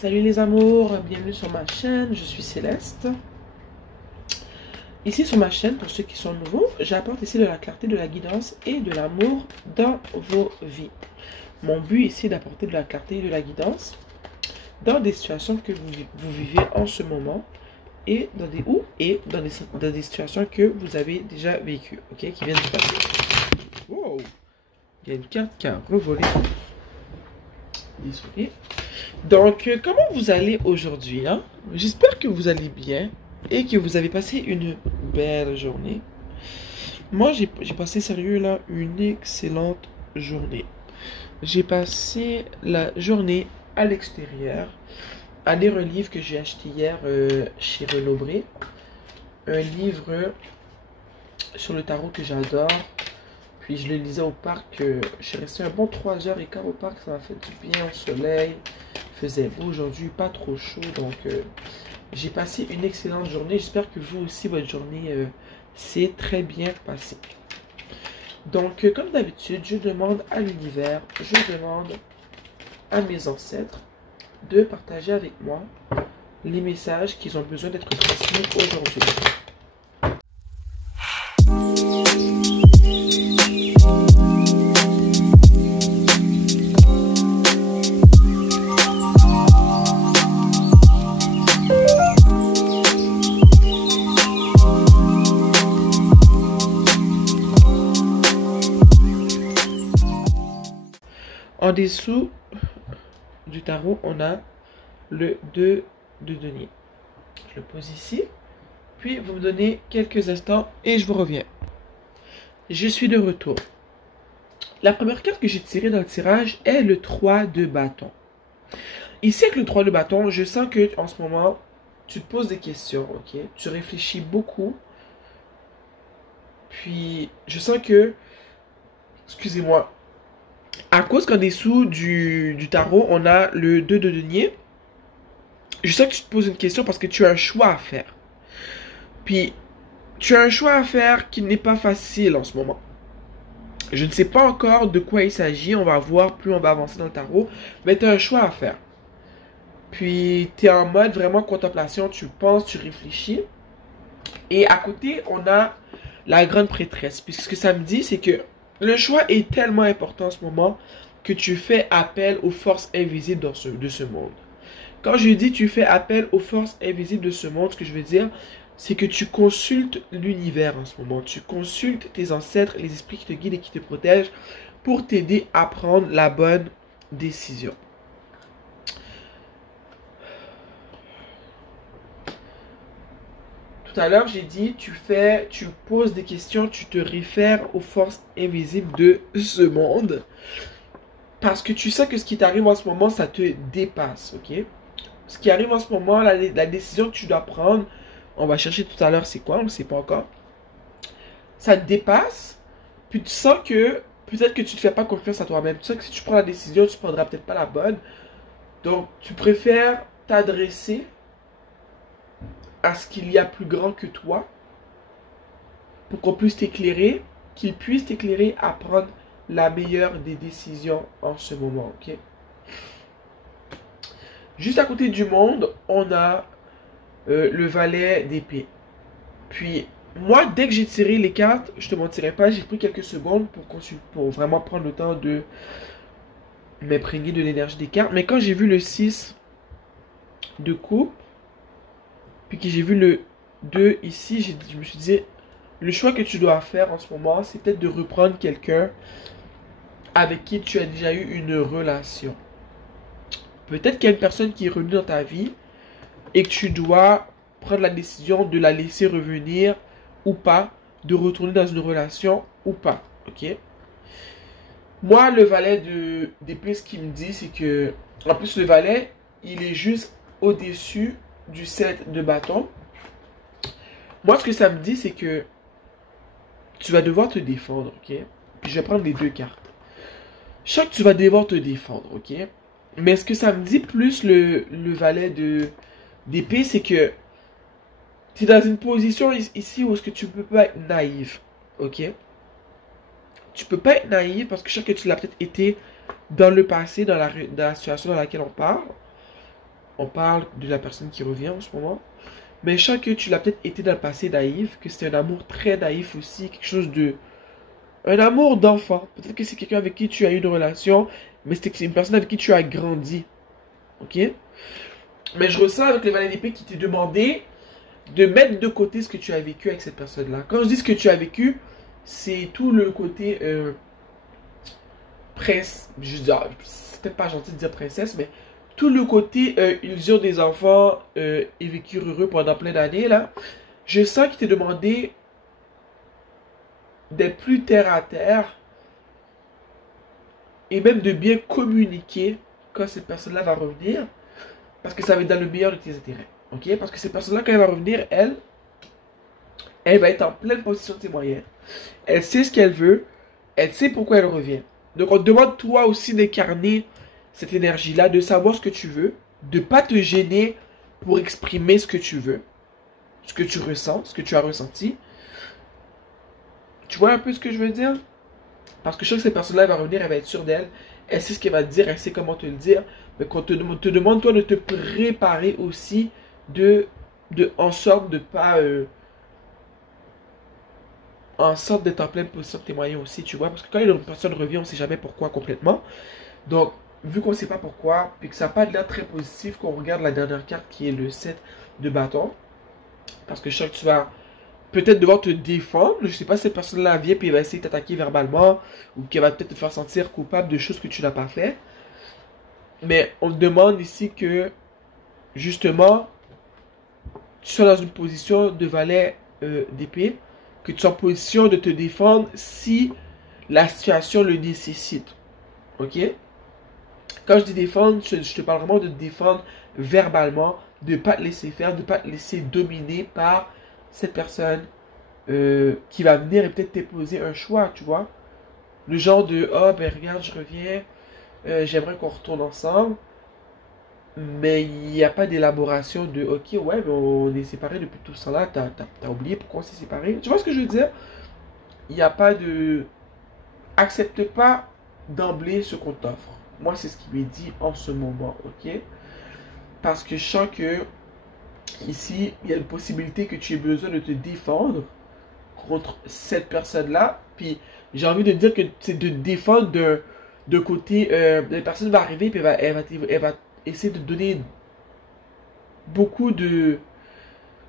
Salut les amours, bienvenue sur ma chaîne, je suis Céleste. Ici sur ma chaîne, pour ceux qui sont nouveaux, j'apporte ici de la clarté, de la guidance et de l'amour dans vos vies. Mon but ici est d'apporter de la clarté et de la guidance dans des situations que vous vivez en ce moment et dans des situations que vous avez déjà vécues, ok, qui viennent de passer. Wow. Il y a une carte qui a revolé. Désolé. Donc, comment vous allez aujourd'hui, hein? J'espère que vous allez bien et que vous avez passé une belle journée. Moi, j'ai passé, sérieux, là, une excellente journée. J'ai passé la journée à l'extérieur à lire un livre que j'ai acheté hier chez Renaud-Bré. Un livre sur le tarot que j'adore. Puis je le lisais au parc. Je suis resté un bon 3h15 au parc. Ça m'a fait du bien au soleil. Il faisait beau aujourd'hui, pas trop chaud. Donc j'ai passé une excellente journée. J'espère que vous aussi, votre journée s'est très bien passée. Donc comme d'habitude, je demande à l'univers, je demande à mes ancêtres de partager avec moi les messages qu'ils ont besoin d'être transmis aujourd'hui. En dessous du tarot, on a le 2 de denier. Je le pose ici. Puis, vous me donnez quelques instants et je vous reviens. Je suis de retour. La première carte que j'ai tirée dans le tirage est le 3 de bâton. Ici, avec le 3 de bâton, je sens que en ce moment, tu te poses des questions, ok? Tu réfléchis beaucoup. Puis, je sens que... Excusez-moi. À cause qu'en dessous du tarot, on a le 2 de denier. Je sens que tu te poses une question parce que tu as un choix à faire. Puis, tu as un choix à faire qui n'est pas facile en ce moment. Je ne sais pas encore de quoi il s'agit. On va voir plus on va avancer dans le tarot. Mais tu as un choix à faire. Puis, tu es en mode vraiment contemplation. Tu penses, tu réfléchis. Et à côté, on a la grande prêtresse. Puis, ce que ça me dit, c'est que le choix est tellement important en ce moment que tu fais appel aux forces invisibles de ce monde. Quand je dis tu fais appel aux forces invisibles de ce monde, ce que je veux dire, c'est que tu consultes l'univers en ce moment. Tu consultes tes ancêtres, les esprits qui te guident et qui te protègent pour t'aider à prendre la bonne décision. Tout à l'heure, j'ai dit, tu poses des questions, tu te réfères aux forces invisibles de ce monde. Parce que tu sais que ce qui t'arrive en ce moment, ça te dépasse, ok? Ce qui arrive en ce moment, la décision que tu dois prendre, on va chercher tout à l'heure c'est quoi, on ne sait pas encore. Ça te dépasse, puis tu sens que peut-être que tu ne te fais pas confiance à toi-même. Tu sais que si tu prends la décision, tu ne prendras peut-être pas la bonne. Donc, tu préfères t'adresser à ce qu'il y a plus grand que toi pour qu'on puisse t'éclairer, qu'il puisse t'éclairer à prendre la meilleure des décisions en ce moment, ok? Juste à côté du monde, on a le valet d'épée. Puis, moi, dès que j'ai tiré les cartes, je te mentirai pas, j'ai pris quelques secondes pour vraiment prendre le temps de m'imprégner de l'énergie des cartes. Mais quand j'ai vu le 6 de coupe, puis que j'ai vu le 2 ici, je me suis dit, le choix que tu dois faire en ce moment, c'est peut-être de reprendre quelqu'un avec qui tu as déjà eu une relation. Peut-être qu'il y a une personne qui est revenue dans ta vie et que tu dois prendre la décision de la laisser revenir ou pas, de retourner dans une relation ou pas, ok? Moi, le valet d'épée, ce qu'il me dit, c'est que, en plus, le valet, il est juste au-dessus du 7 de bâton. Moi, ce que ça me dit, c'est que tu vas devoir te défendre, ok? Puis je vais prendre les deux cartes. Je sens que tu vas devoir te défendre, ok? Mais ce que ça me dit plus le valet d'épée, c'est que tu es dans une position ici où est-ce que tu peux pas être naïf, ok? Tu peux pas être naïf parce que je sais que tu l'as peut-être été dans le passé, dans la situation dans laquelle on parle. on parle de la personne qui revient en ce moment. Mais je sens que tu l'as peut-être été dans le passé naïf, que c'était un amour très naïf aussi, quelque chose de... Un amour d'enfant. Peut-être que c'est quelqu'un avec qui tu as eu une relation, mais c'est une personne avec qui tu as grandi. Ok? Mais je ressens avec les valets d'épée qui t'est demandé de mettre de côté ce que tu as vécu avec cette personne-là. Quand je dis ce que tu as vécu, c'est tout le côté je veux dire, c'est peut-être pas gentil de dire princesse, mais tout le côté illusion des enfants et vécu heureux pendant plein d'années, là. Je sens qu'il t'est demandé d'être plus terre à terre et même de bien communiquer quand cette personne-là va revenir, parce que ça va être dans le meilleur de tes intérêts. Ok? Parce que cette personne-là, quand elle va revenir, elle va être en pleine position de ses moyens. Elle sait ce qu'elle veut, elle sait pourquoi elle revient. Donc on te demande toi aussi d'incarner cette énergie-là, de savoir ce que tu veux, de ne pas te gêner pour exprimer ce que tu veux, ce que tu ressens, ce que tu as ressenti. Tu vois un peu ce que je veux dire? Parce que je sais que cette personne-là va revenir, elle va être sûre d'elle, elle sait ce qu'elle va te dire, elle sait comment te le dire. Mais quand on te demande toi de te préparer aussi, en sorte de pas... en sorte d'être en pleine position de tes moyens aussi, tu vois. Parce que quand une personne revient, on ne sait jamais pourquoi complètement. Donc, vu qu'on ne sait pas pourquoi, puis que ça n'a pas de l'air très positif, qu'on regarde la dernière carte qui est le 7 de bâton. Parce que je sens que tu vas peut-être devoir te défendre. Je ne sais pas si cette personne-là vient puis elle va essayer de t'attaquer verbalement, ou qu'elle va peut-être te faire sentir coupable de choses que tu n'as pas fait. Mais on te demande ici que, justement, tu sois dans une position de valet d'épée, que tu sois en position de te défendre si la situation le nécessite. Ok? Quand je dis défendre, je te parle vraiment de te défendre verbalement, de ne pas te laisser faire, de ne pas te laisser dominer par cette personne qui va venir et peut-être t'imposer un choix, tu vois. Le genre de, oh ben regarde, je reviens, j'aimerais qu'on retourne ensemble. Mais il n'y a pas d'élaboration de ok, ouais, mais on est séparés depuis tout ce temps-là, t'as oublié pourquoi on s'est séparés. Tu vois ce que je veux dire? Il n'y a pas de. Accepte pas d'emblée ce qu'on t'offre. Moi, c'est ce qui m'est dit en ce moment, ok? Parce que je sens que ici, il y a une possibilité que tu aies besoin de te défendre contre cette personne-là. Puis j'ai envie de dire que c'est de te défendre de côté. La personne va arriver, puis elle va essayer de donner beaucoup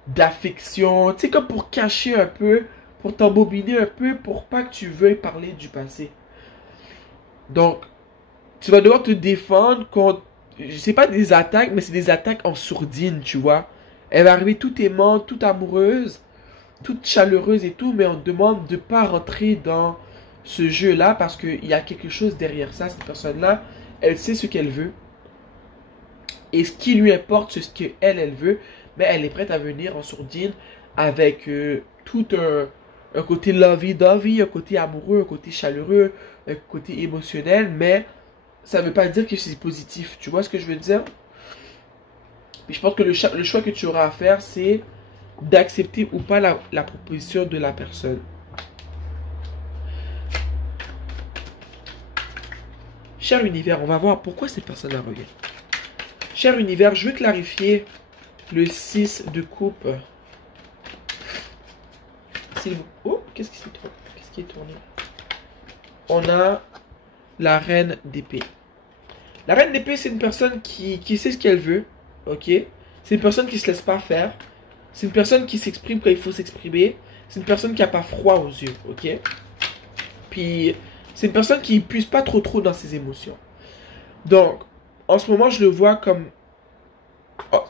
d'affection, tu sais, comme pour cacher un peu, pour t'embobiner un peu, pour pas que tu veuilles parler du passé. Donc, tu vas devoir te défendre contre, je sais pas des attaques, mais c'est des attaques en sourdine, tu vois. Elle va arriver toute aimante, toute amoureuse, toute chaleureuse et tout, mais on te demande de pas rentrer dans ce jeu-là parce qu'il y a quelque chose derrière ça. Cette personne-là, elle sait ce qu'elle veut. Et ce qui lui importe, c'est ce qu'elle, elle veut. Mais elle est prête à venir en sourdine avec tout un côté lovey-dovey, un côté amoureux, un côté chaleureux, un côté émotionnel. Mais ça ne veut pas dire que c'est positif. Tu vois ce que je veux dire? Puis je pense que le choix que tu auras à faire, c'est d'accepter ou pas la proposition de la personne. Cher univers, on va voir pourquoi cette personne-là revient. Cher univers, je veux clarifier le 6 de coupe. Oh, qu'est-ce qui est tourné? On a la reine d'épée. La reine d'épée, c'est une personne qui sait ce qu'elle veut. Ok? C'est une personne qui se laisse pas faire. C'est une personne qui s'exprime quand il faut s'exprimer. C'est une personne qui n'a pas froid aux yeux. Ok? Puis, c'est une personne qui ne puise pas trop dans ses émotions. Donc, en ce moment, je le vois comme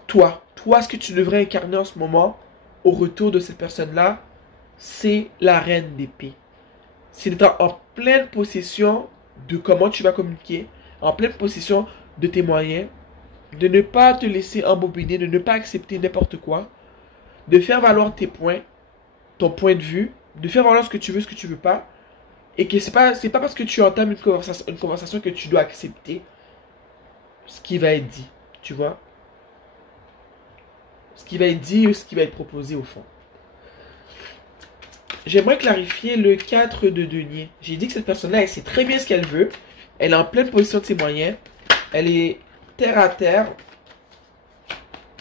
toi, ce que tu devrais incarner en ce moment, au retour de cette personne-là, c'est la reine d'épée. C'est d'être en pleine possession de comment tu vas communiquer, en pleine possession de tes moyens, de ne pas te laisser embobiner, de ne pas accepter n'importe quoi, de faire valoir tes points, ton point de vue, de faire valoir ce que tu veux pas, et que c'est pas parce que tu entames une conversation que tu dois accepter ce qui va être dit, tu vois. Ce qui va être dit ou ce qui va être proposé au fond. J'aimerais clarifier le 4 de denier. J'ai dit que cette personne-là, elle sait très bien ce qu'elle veut. Elle est en pleine position de ses moyens. Elle est terre à terre.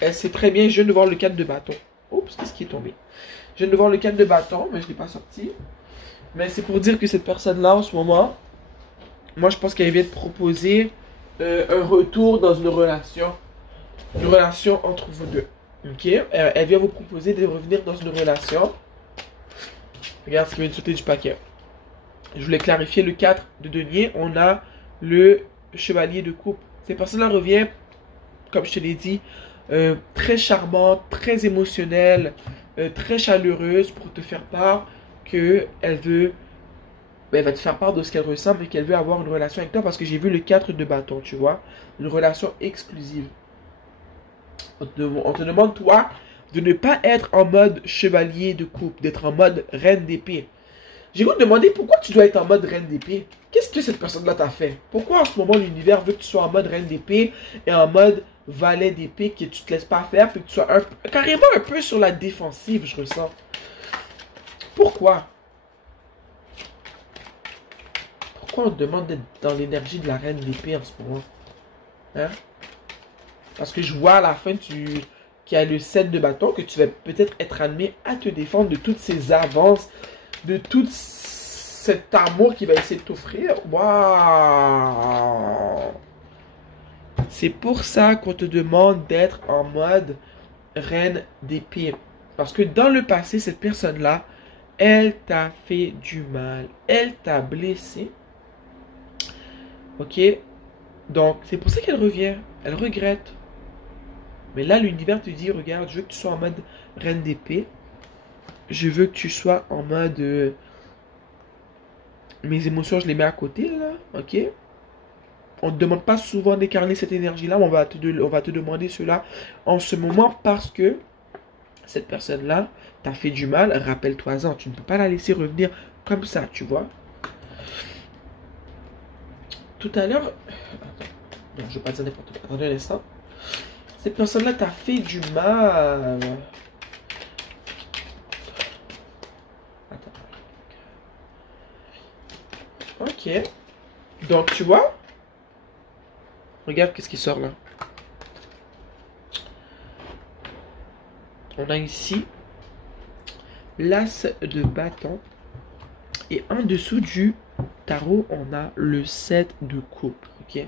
Elle sait très bien, je viens de voir le 4 de bâton. Oups, qu'est-ce qui est tombé? Je viens de voir le 4 de bâton, mais je ne l'ai pas sorti. Mais c'est pour dire que cette personne-là, en ce moment, moi, je pense qu'elle vient de proposer un retour dans une relation. Une relation entre vous deux. Ok? Elle vient vous proposer de revenir dans une relation. Regarde ce qui vient de sauter du paquet. Je voulais clarifier le 4 de denier. On a le chevalier de coupe. Cette personne-là revient, comme je te l'ai dit, très charmante, très émotionnelle, très chaleureuse pour te faire part que elle veut, elle va te faire part de ce qu'elle ressent, mais qu'elle veut avoir une relation avec toi parce que j'ai vu le 4 de bâton, tu vois, une relation exclusive. On te demande, toi, de ne pas être en mode chevalier de coupe, d'être en mode reine d'épée. J'ai voulu te demander pourquoi tu dois être en mode reine d'épée. Qu'est-ce que cette personne-là t'a fait? Pourquoi en ce moment l'univers veut que tu sois en mode reine d'épée et en mode valet d'épée, que tu te laisses pas faire, puis que tu sois carrément un peu sur la défensive, je ressens. Pourquoi? Pourquoi on te demande d'être dans l'énergie de la reine d'épée en ce moment? Hein? Parce que je vois à la fin qu'il y a le 7 de bâton, que tu vas peut-être être amené à te défendre de toutes ces avances, de tout cet amour qui va essayer de t'offrir. Waouh! C'est pour ça qu'on te demande d'être en mode reine d'épée. Parce que dans le passé, cette personne-là, elle t'a fait du mal. Elle t'a blessé. Ok? Donc, c'est pour ça qu'elle revient. Elle regrette. Mais là, l'univers te dit, regarde, je veux que tu sois en mode reine d'épée. Je veux que tu sois en mode... mes émotions, je les mets à côté, là. Ok? On ne te demande pas souvent d'incarner cette énergie-là, mais on va te demander cela en ce moment parce que cette personne-là t'a fait du mal. Rappelle-toi-en, tu ne peux pas la laisser revenir comme ça, tu vois. Tout à l'heure... Non, je ne vais pas dire n'importe quoi. Attendez un instant. Cette personne-là t'a fait du mal. Attends. Ok. Donc, tu vois? Regarde qu'est-ce qui sort là. On a ici l'as de bâton. Et en dessous du tarot, on a le 7 de coupe. Ok?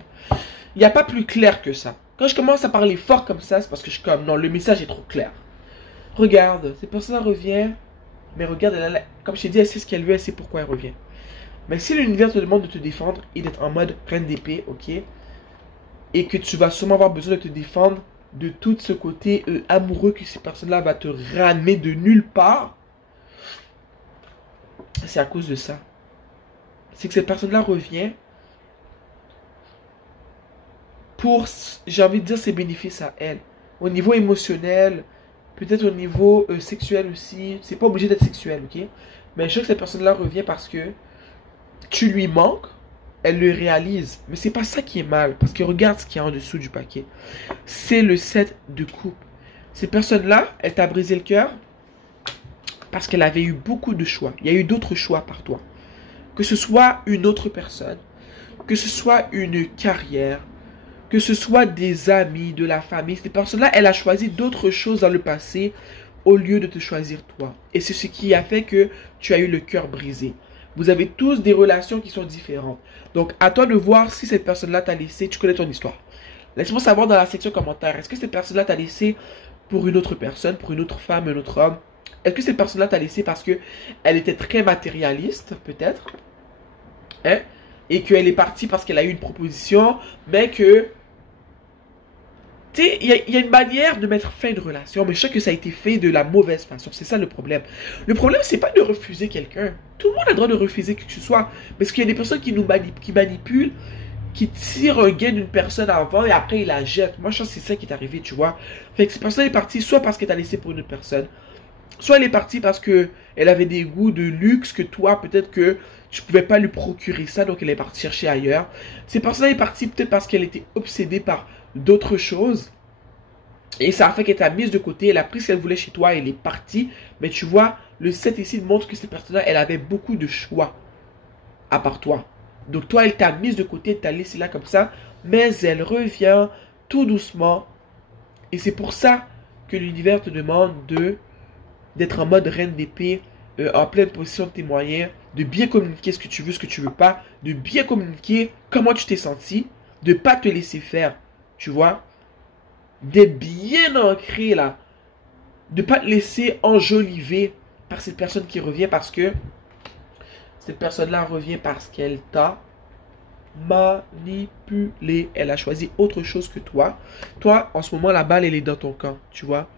Il n'y a pas plus clair que ça. Quand je commence à parler fort comme ça, c'est parce que je suis comme, non, le message est trop clair. Regarde, cette personne revient. Mais regarde, comme je t'ai dit, elle sait ce qu'elle veut, elle sait pourquoi elle revient. Mais si l'univers te demande de te défendre et d'être en mode reine d'épée, ok? Et que tu vas sûrement avoir besoin de te défendre de tout ce côté amoureux que cette personne-là va te ramener de nulle part. C'est à cause de ça. C'est que cette personne-là revient pour, j'ai envie de dire, ses bénéfices à elle. Au niveau émotionnel, peut-être au niveau sexuel aussi. C'est pas obligé d'être sexuel, ok? Mais je sais que cette personne-là revient parce que tu lui manques. Elle le réalise. Mais c'est pas ça qui est mal. Parce que regarde ce qu'il y a en dessous du paquet. C'est le 7 de coupe. Ces personnes-là, elle t'a brisé le cœur parce qu'elle avait eu beaucoup de choix. Il y a eu d'autres choix par toi. Que ce soit une autre personne, que ce soit une carrière, que ce soit des amis, de la famille. Ces personnes-là, elle a choisi d'autres choses dans le passé au lieu de te choisir toi. Et c'est ce qui a fait que tu as eu le cœur brisé. Vous avez tous des relations qui sont différentes. Donc, à toi de voir si cette personne-là t'a laissé. Tu connais ton histoire. Laisse-moi savoir dans la section commentaire. Est-ce que cette personne-là t'a laissé pour une autre personne, pour une autre femme, un autre homme? Est-ce que cette personne-là t'a laissé parce que elle était très matérialiste, peut-être? Hein? Et qu'elle est partie parce qu'elle a eu une proposition, mais que... Tu sais, il y a une manière de mettre fin à une relation, mais je sais que ça a été fait de la mauvaise façon. C'est ça le problème. Le problème, c'est pas de refuser quelqu'un. Tout le monde a le droit de refuser qui que ce soit. Parce qu'il y a des personnes qui manipulent, qui tirent un gain d'une personne avant et après ils la jettent. Moi, je pense que c'est ça qui est arrivé, tu vois. Fait que cette personne est partie soit parce qu'elle t'a laissé pour une autre personne, soit elle est partie parce que elle avait des goûts de luxe que toi, peut-être que tu pouvais pas lui procurer ça, donc elle est partie chercher ailleurs. Cette personne est partie peut-être parce qu'elle était obsédée par d'autres choses. Et ça a fait qu'elle t'a mise de côté. Elle a pris ce qu'elle voulait chez toi. Elle est partie. Mais tu vois, le 7 ici montre que cette personne-là, elle avait beaucoup de choix. À part toi. Donc toi, elle t'a mise de côté. Elle t'a laissé là comme ça. Mais elle revient tout doucement. Et c'est pour ça que l'univers te demande d'être en mode reine d'épée, en pleine possession de tes moyens, de bien communiquer ce que tu veux, ce que tu veux pas, de bien communiquer comment tu t'es senti, de pas te laisser faire, tu vois, d'être bien ancré là, de pas te laisser enjoliver par cette personne qui revient parce que cette personne-là revient parce qu'elle t'a manipulé. Elle a choisi autre chose que toi. Toi, en ce moment, la balle, elle est dans ton camp, tu vois.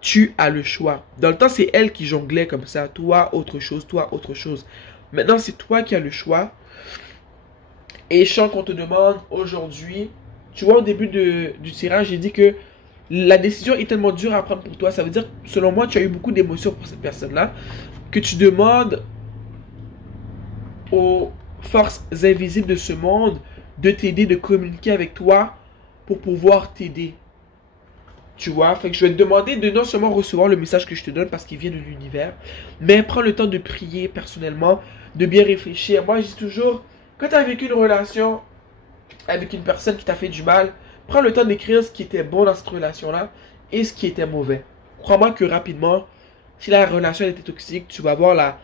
Tu as le choix. Dans le temps, c'est elle qui jonglait comme ça. Toi, autre chose, toi, autre chose. Maintenant, c'est toi qui as le choix. Et je sens qu'on te demande aujourd'hui, tu vois, au début du tirage, j'ai dit que la décision est tellement dure à prendre pour toi. Ça veut dire, selon moi, tu as eu beaucoup d'émotions pour cette personne-là, que tu demandes aux forces invisibles de ce monde de t'aider, de communiquer avec toi pour pouvoir t'aider. Tu vois, fait que je vais te demander de non seulement recevoir le message que je te donne parce qu'il vient de l'univers, mais prends le temps de prier personnellement, de bien réfléchir. Moi, je dis toujours, quand tu as vécu une relation avec une personne qui t'a fait du mal, prends le temps d'écrire ce qui était bon dans cette relation-là et ce qui était mauvais. Crois-moi que rapidement, si la relation était toxique, tu vas voir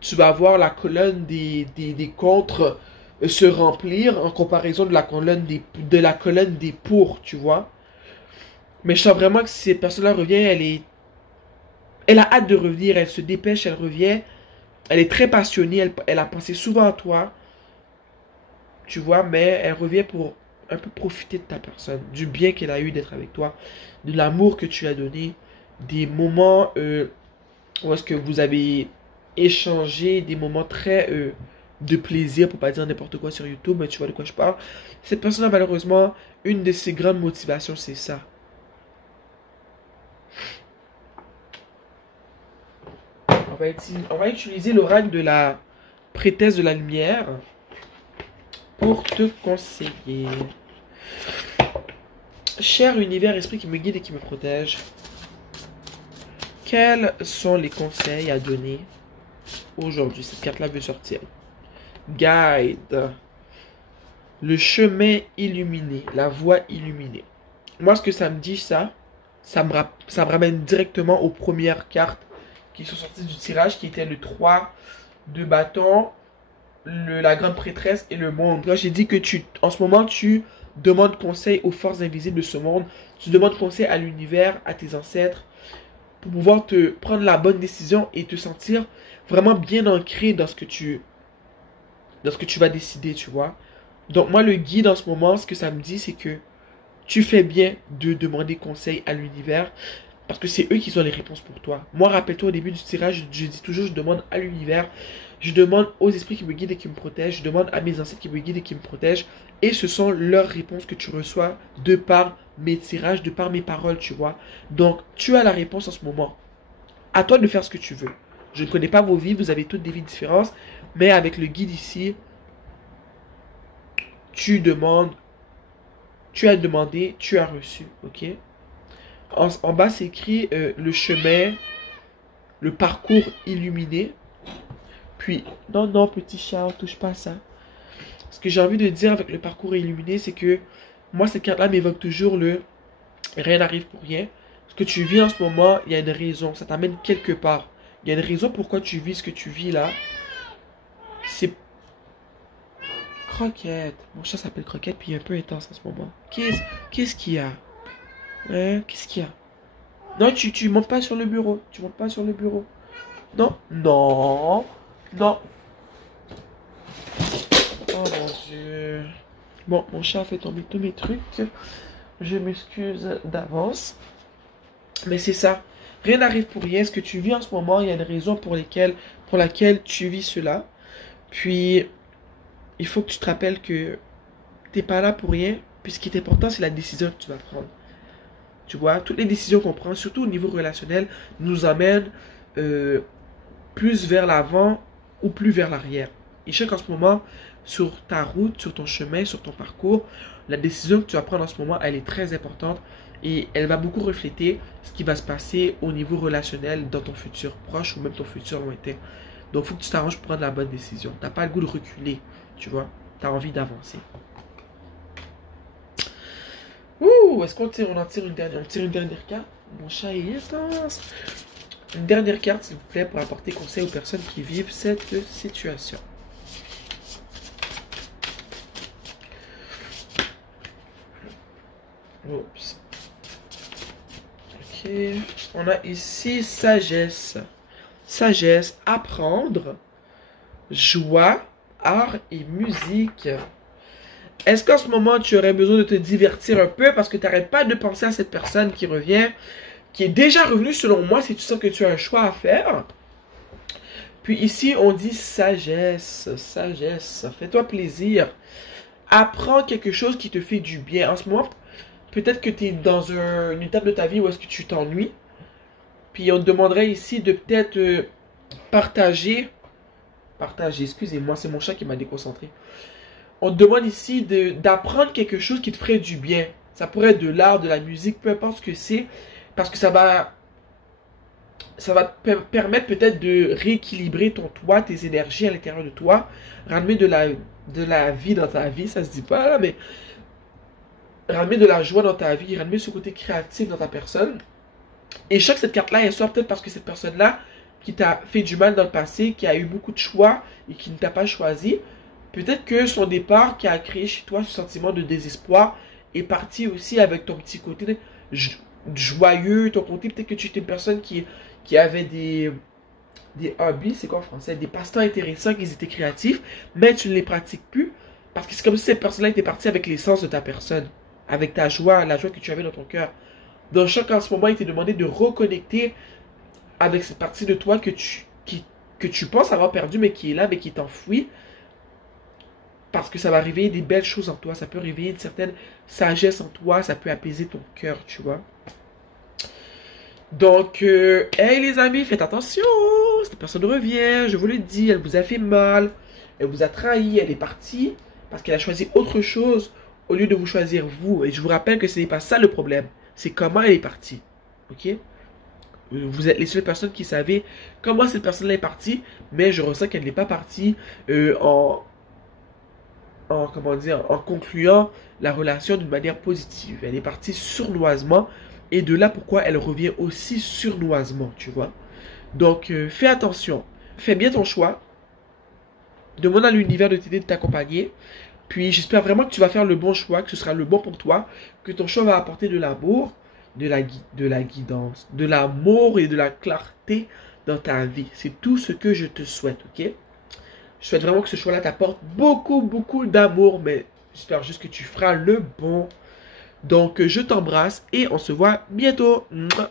tu vas voir la colonne des contre se remplir en comparaison de la colonne des pour, tu vois. Mais je sens vraiment que si cette personne-là revient, elle a hâte de revenir, elle se dépêche, elle revient. Elle est très passionnée, elle a pensé souvent à toi, tu vois, mais elle revient pour un peu profiter de ta personne, du bien qu'elle a eu d'être avec toi, de l'amour que tu as donné, des moments où est-ce que vous avez échangé, des moments très de plaisir, pour pas dire n'importe quoi sur YouTube, mais tu vois de quoi je parle. Cette personne-là, malheureusement, une de ses grandes motivations, c'est ça. On va utiliser l'oracle de la prêtresse de la lumière pour te conseiller. Cher univers, esprit qui me guide et qui me protège, quels sont les conseils à donner aujourd'hui? Cette carte-là veut sortir. Guide. Le chemin illuminé, la voie illuminée. Moi, ce que ça me dit, ça me ramène directement aux premières cartes qui sont sorties du tirage, qui étaient le 3 de bâton, la grande prêtresse et le monde. Là, j'ai dit que en ce moment, tu demandes conseil aux forces invisibles de ce monde. Tu demandes conseil à l'univers, à tes ancêtres, pour pouvoir te prendre la bonne décision et te sentir vraiment bien ancré dans ce que tu vas décider, tu vois. Donc moi, le guide en ce moment, ce que ça me dit, c'est que tu fais bien de demander conseil à l'univers parce que c'est eux qui ont les réponses pour toi. Moi, rappelle-toi, au début du tirage, je dis toujours, je demande à l'univers, je demande aux esprits qui me guident et qui me protègent, je demande à mes ancêtres qui me guident et qui me protègent. Et ce sont leurs réponses que tu reçois de par mes tirages, de par mes paroles, tu vois. Donc, tu as la réponse en ce moment. À toi de faire ce que tu veux. Je ne connais pas vos vies, vous avez toutes des vies différentes. Mais avec le guide ici, tu demandes, tu as demandé, tu as reçu, ok? En bas, c'est écrit le chemin, le parcours illuminé. Puis, non, petit chat, on touche pas à ça. Ce que j'ai envie de dire avec le parcours illuminé, c'est que moi, cette carte-là m'évoque toujours le rien n'arrive pour rien. Ce que tu vis en ce moment, il y a une raison. Ça t'amène quelque part. Il y a une raison pourquoi tu vis ce que tu vis là. C'est Croquette. Mon chat s'appelle Croquette, puis il est un peu intense en ce moment. Qu'est-ce qu'il y a? Hein? Qu'est-ce qu'il y a? Non, tu montes pas sur le bureau. Tu montes pas sur le bureau. Non. Non. Non. Oh mon Dieu. Bon, mon chat a fait tomber tous mes trucs. Je m'excuse d'avance. Mais c'est ça. Rien n'arrive pour rien. Ce que tu vis en ce moment, il y a une raison pour laquelle tu vis cela. Puis, il faut que tu te rappelles que t'es pas là pour rien. Puis ce qui est important, c'est la décision que tu vas prendre. Tu vois, toutes les décisions qu'on prend, surtout au niveau relationnel, nous amènent plus vers l'avant ou plus vers l'arrière. Et je sais qu'en ce moment, sur ta route, sur ton chemin, sur ton parcours, la décision que tu vas prendre en ce moment, elle est très importante et elle va beaucoup refléter ce qui va se passer au niveau relationnel dans ton futur proche ou même ton futur lointain. Donc, il faut que tu t'arranges pour prendre la bonne décision. Tu n'as pas le goût de reculer, tu vois. Tu as envie d'avancer. Ouh! Ouh, est-ce qu'on tire, on en tire une dernière? On tire une dernière carte? Mon chat est intense. Une dernière carte, s'il vous plaît, pour apporter conseil aux personnes qui vivent cette situation. Oups. Ok. On a ici sagesse. Sagesse, apprendre, joie, art et musique. Est-ce qu'en ce moment, tu aurais besoin de te divertir un peu parce que tu n'arrêtes pas de penser à cette personne qui revient, qui est déjà revenue selon moi, si tu sens que tu as un choix à faire? Puis ici, on dit sagesse, sagesse, fais-toi plaisir. Apprends quelque chose qui te fait du bien. En ce moment, peut-être que tu es dans une étape de ta vie où est-ce que tu t'ennuies. Puis on te demanderait ici de peut-être partager, excusez-moi, c'est mon chat qui m'a déconcentré. On te demande ici d'apprendre quelque chose qui te ferait du bien. Ça pourrait être de l'art, de la musique, peu importe ce que c'est. Parce que ça va te permettre peut-être de rééquilibrer ton toi, tes énergies à l'intérieur de toi. Ramener de la vie dans ta vie, ça se dit pas là, mais ramener de la joie dans ta vie, ramener ce côté créatif dans ta personne. Et je sais que cette carte-là, elle sort peut-être parce que cette personne-là, qui t'a fait du mal dans le passé, qui a eu beaucoup de choix et qui ne t'a pas choisi, peut-être que son départ qui a créé chez toi ce sentiment de désespoir est parti aussi avec ton petit côté joyeux, ton côté, peut-être que tu étais une personne qui avait des hobbies, c'est quoi en français, des passe-temps intéressants, qui étaient créatifs, mais tu ne les pratiques plus, parce que c'est comme si cette personne-là était partie avec l'essence de ta personne, avec ta joie, la joie que tu avais dans ton cœur. Donc, je sens qu'en ce moment, il t'est demandé de reconnecter avec cette partie de toi que tu penses avoir perdue, mais qui est là, mais qui est enfouie. Parce que ça va réveiller des belles choses en toi. Ça peut réveiller une certaine sagesse en toi. Ça peut apaiser ton cœur, tu vois. Donc, hey les amis, faites attention. Cette personne revient, je vous le dis, elle vous a fait mal. Elle vous a trahi, elle est partie. Parce qu'elle a choisi autre chose au lieu de vous choisir vous. Et je vous rappelle que ce n'est pas ça le problème. C'est comment elle est partie. Ok? Vous êtes les seules personnes qui savez comment cette personne-là est partie. Mais je ressens qu'elle n'est pas partie comment dire, en concluant la relation d'une manière positive. Elle est partie sournoisement. Et de là pourquoi elle revient aussi sournoisement, tu vois. Donc, fais attention. Fais bien ton choix. Demande à l'univers de t'aider, de t'accompagner. Puis j'espère vraiment que tu vas faire le bon choix, que ce sera le bon pour toi, que ton choix va apporter de l'amour, de la guidance, de l'amour et de la clarté dans ta vie. C'est tout ce que je te souhaite, ok? Je souhaite vraiment que ce choix-là t'apporte beaucoup, beaucoup d'amour, mais j'espère juste que tu feras le bon. Donc je t'embrasse et on se voit bientôt. Mouah.